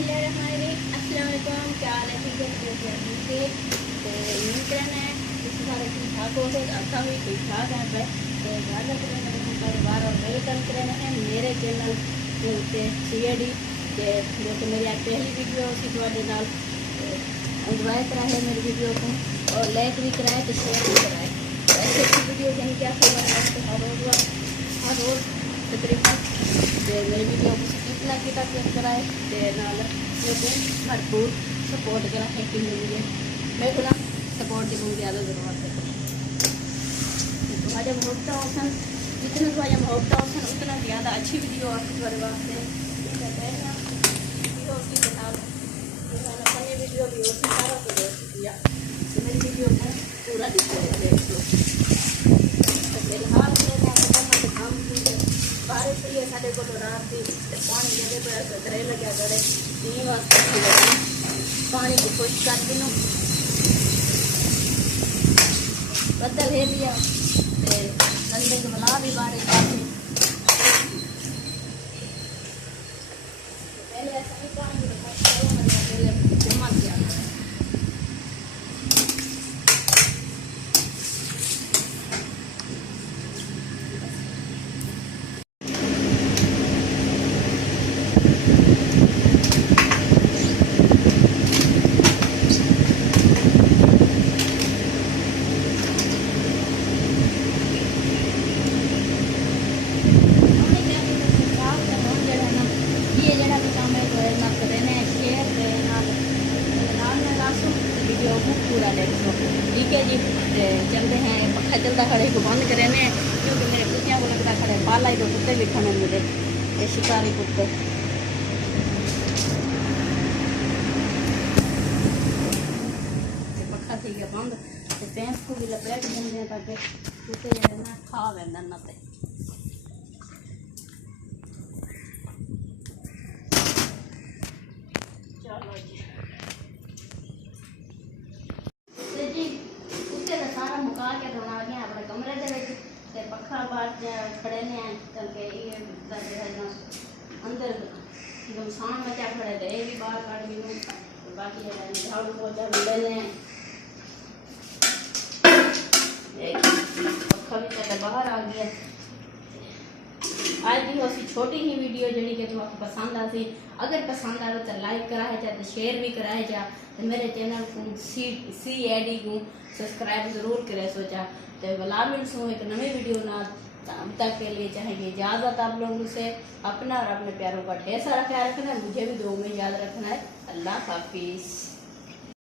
अस्सलामुअलैकुम, क्या हाल है? ठीक है सारे ठीक ठाक हो गए। अच्छा भी ठीक ठाक है भाई। तो ज़्यादा परिवार और वेलकम करना है मेरे चैनल के CAD के जो कि मेरी आज पहली वीडियो उसी थोड़े नाल एंजॉय कराए मेरी वीडियो को और लाइक भी कराए तो शेयर भी कराए। ऐसे अच्छी वीडियो कहीं क्या हर रोज़ तकरीबन मेरी वीडियो को कितना क्लिक कराए भरपूर सपोर्ट करा है कि मैं को सपोर्ट की मुझे ज़्यादा ज़रूरत है। तुम्हारे भोगता ऑप्शन जितना तुम्हारे भोगता ऑप्शन उतना ज़्यादा अच्छी वीडियो आपकी तुम्हारे वास्ते वीडियो भी होती सारा तो किया तो मेरी वीडियो को पूरा दिखा फिलहाल काम बारिश हुई है साढ़े को रात की पानी जगह पर घरे लगे गड़े तीन वास्ते पानी को खुश कर दिन बदल है लिया नंदे के मला भी बारिश आती पहले ऐसा ही पानी पहले जमा किया पूरा देखो ठीक है जी। चलते हैं पखा चलता खड़े को बंद करें क्योंकि मेरे कुत्तियाँ को लगता खड़े पाला ही तो कुत्ते भी खाने मुझे ये शिकारी कुत्ते पखा ठीक है बंद भैंस को भी लपेट देंगे ताकि कुत्ते जो है ना खा वेंदन ना ते चलो जी मुका के बना गया अपने कमरे के पखा बाहर खड़े ने करके ये अंदर गमसान बचा खड़े थे ये भी बाहर काट भी बाकी झाड़ू पोछा भी लेने पखा भी चले बाहर आ गया। आज की उसी छोटी ही वीडियो जी कि तुम्हें पसंद आती अगर पसंद आए तो लाइक कराए जाए तो शेयर भी कराए जा तो मेरे चैनल को CAD को सब्सक्राइब जरूर करे सोचा तो बुला मिल सो एक नई वीडियो ना तब तक के लिए चाहेंगे इजाज़त आप लोगों से अपना और अपने प्यारों का ढेर सारा ख्याल रखना है। मुझे भी दुआ में याद रखना है। अल्लाह हाफिज़।